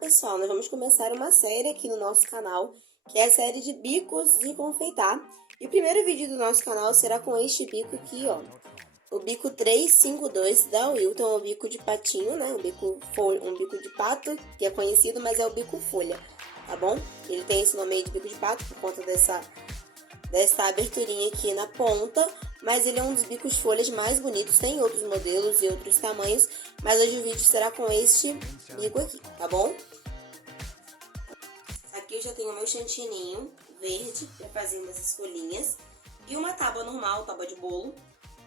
pessoal, nós vamos começar uma série aqui no nosso canal, que é a série de bicos de confeitar. E o primeiro vídeo do nosso canal será com este bico aqui, ó. O bico 352 da Wilton, o bico de patinho, né? Um bico de pato, que é conhecido, mas é o bico folha, tá bom? Ele tem esse nome aí de bico de pato por conta dessa aberturinha aqui na ponta, mas ele é um dos bicos folhas mais bonitos. Tem outros modelos e outros tamanhos, mas hoje o vídeo será com este bico aqui, tá bom? Aqui eu já tenho o meu chantininho verde para fazer essas folhinhas e uma tábua normal, tábua de bolo,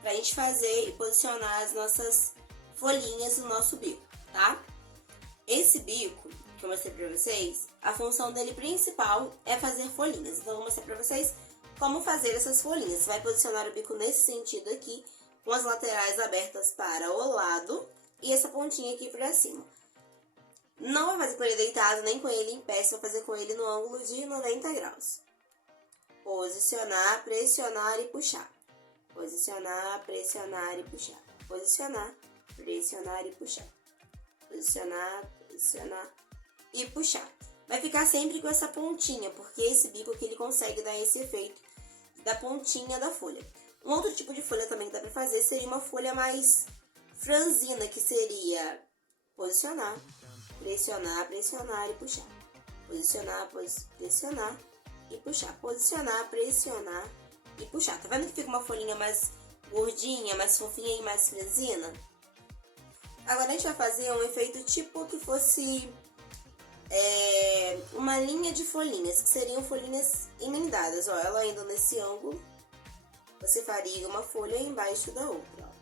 pra gente fazer e posicionar as nossas folhinhas no nosso bico, tá? Esse bico que eu mostrei pra vocês, a função dele principal é fazer folhinhas. Então eu vou mostrar pra vocês como fazer essas folhinhas. Você vai posicionar o bico nesse sentido aqui, com as laterais abertas para o lado e essa pontinha aqui pra cima. Não vai fazer com ele deitado, nem com ele em pé, você vai fazer com ele no ângulo de 90 graus. Posicionar, pressionar e puxar. Posicionar, pressionar e puxar. Posicionar, pressionar e puxar. Posicionar, pressionar e puxar. Vai ficar sempre com essa pontinha, porque esse bico aqui ele consegue dar esse efeito da pontinha da folha. Um outro tipo de folha também que dá pra fazer seria uma folha mais franzina, que seria posicionar, pressionar, pressionar e puxar. Posicionar, pressionar e puxar. Posicionar, pressionar e puxar. Tá vendo que fica uma folhinha mais gordinha, mais fofinha e mais franzina? Agora a gente vai fazer um efeito tipo que fosse uma linha de folhinhas, que seriam folhinhas emendadas. Ó, ela indo nesse ângulo, você faria uma folha embaixo da outra, ó.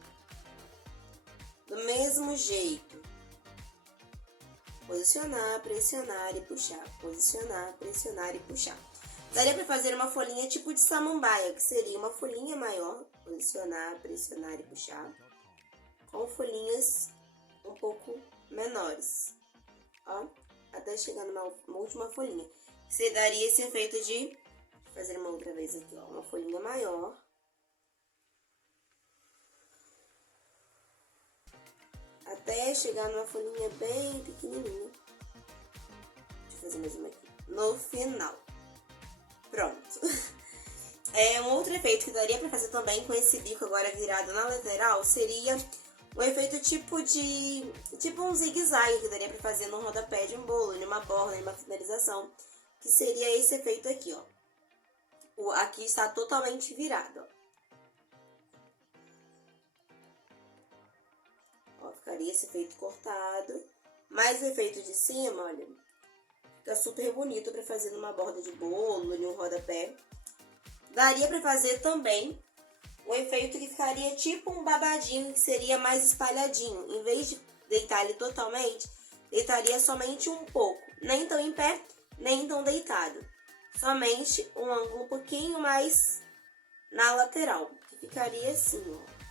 Do mesmo jeito. Posicionar, pressionar e puxar. Posicionar, pressionar e puxar. Daria para fazer uma folhinha tipo de samambaia, que seria uma folhinha maior. Posicionar, pressionar e puxar. Com folhinhas um pouco menores, ó. Até chegar numa última folhinha. Você daria esse efeito de fazer uma outra vez aqui, ó. Uma folhinha maior. Até chegar numa folhinha bem pequenininha. Deixa eu fazer mais uma aqui. No final. Pronto. Um outro efeito que daria pra fazer também com esse bico agora virado na lateral seria o efeito tipo um zigue-zague que daria pra fazer no rodapé de um bolo, numa borda, numa finalização, que seria esse efeito aqui, ó. Aqui está totalmente virado, ó. Ficaria esse efeito cortado, mas o efeito de cima, olha, fica super bonito pra fazer numa borda de bolo, em um rodapé. Daria pra fazer também um efeito que ficaria tipo um babadinho, que seria mais espalhadinho. Em vez de deitar ele totalmente, deitaria somente um pouco. Nem tão em pé, nem tão deitado. Somente um ângulo um pouquinho mais na lateral. Que ficaria assim, ó.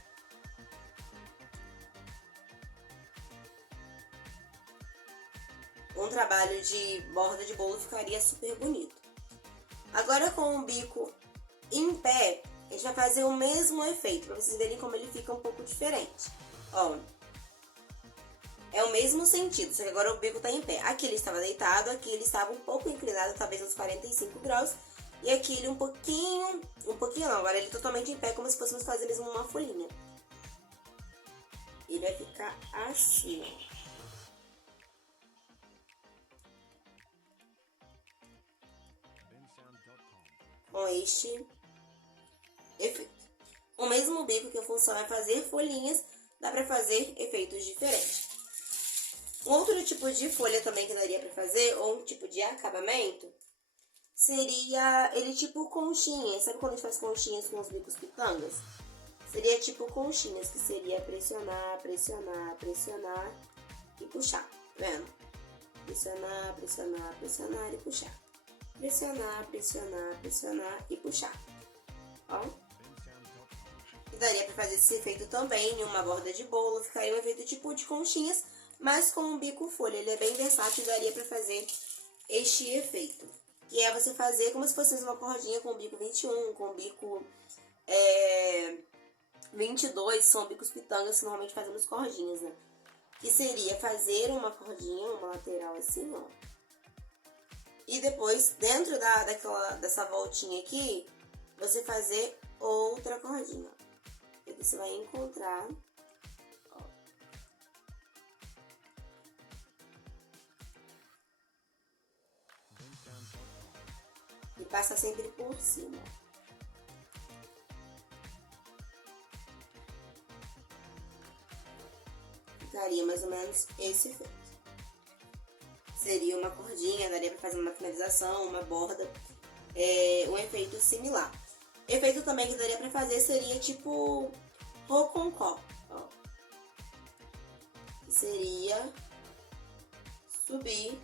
Um trabalho de borda de bolo ficaria super bonito. Agora com o bico em pé, a gente vai fazer o mesmo efeito, pra vocês verem como ele fica um pouco diferente. Ó, é o mesmo sentido, só que agora o bico tá em pé. Aqui ele estava deitado, aqui ele estava um pouco inclinado, talvez uns 45 graus. E aqui ele um pouquinho não, agora ele totalmente em pé, como se fôssemos fazer mesmo uma folhinha. Ele vai ficar assim, ó. Com este efeito. O mesmo bico que a função é fazer folhinhas, dá pra fazer efeitos diferentes. Um outro tipo de folha também que daria pra fazer, ou um tipo de acabamento, seria ele tipo conchinha. Sabe quando a gente faz conchinhas com os bicos pitangas? Seria tipo conchinhas, que seria pressionar, pressionar, pressionar e puxar, tá vendo? Pressionar, pressionar, pressionar e puxar. Pressionar, pressionar, pressionar e puxar, ó. E daria pra fazer esse efeito também em uma borda de bolo, ficaria um efeito tipo de conchinhas, mas com um bico folha. Ele é bem versátil e daria pra fazer este efeito, que é você fazer como se fosse uma cordinha com o bico 21, com o bico 22, são bicos pitangas que normalmente fazemos cordinhas, né? que seria fazer uma cordinha, uma lateral assim, ó. E depois, dentro dessa voltinha aqui, você fazer outra cordinha. E você vai encontrar, ó. E passa sempre por cima. Ficaria mais ou menos esse efeito. Seria uma cordinha, daria pra fazer uma finalização, uma borda, um efeito similar. Efeito também que daria pra fazer seria tipo rococó, ó. Que seria subir,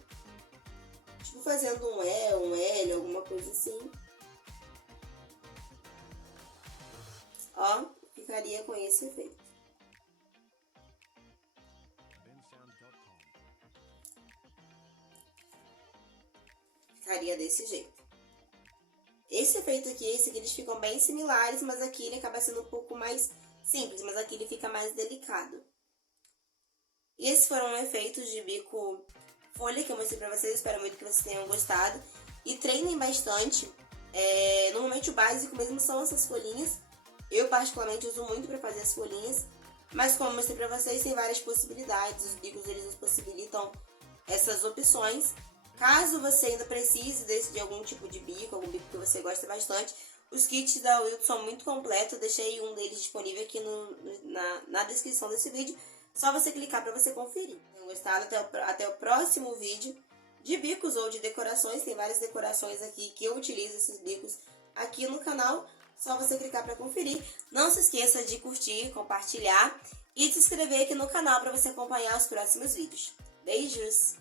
tipo fazendo um E, um L, alguma coisa assim. Ó, ficaria com esse efeito. Ficaria desse jeito. Esse efeito aqui, esse aqui, eles ficam bem similares, mas aqui ele acaba sendo um pouco mais simples, mas aqui ele fica mais delicado. E esses foram efeitos de bico folha que eu mostrei pra vocês, espero muito que vocês tenham gostado. E treinem bastante, normalmente o básico mesmo são essas folhinhas. Eu particularmente uso muito pra fazer as folhinhas, mas como eu mostrei pra vocês, tem várias possibilidades, os bicos eles nos possibilitam essas opções. Caso você ainda precise de algum tipo de bico, algum bico que você gosta bastante, os kits da Wilton são muito completos. Eu deixei um deles disponível aqui na descrição desse vídeo. Só você clicar para você conferir. Tenham gostado? Até o próximo vídeo de bicos ou de decorações. Tem várias decorações aqui que eu utilizo esses bicos aqui no canal. Só você clicar para conferir. Não se esqueça de curtir, compartilhar e se inscrever aqui no canal para você acompanhar os próximos vídeos. Beijos!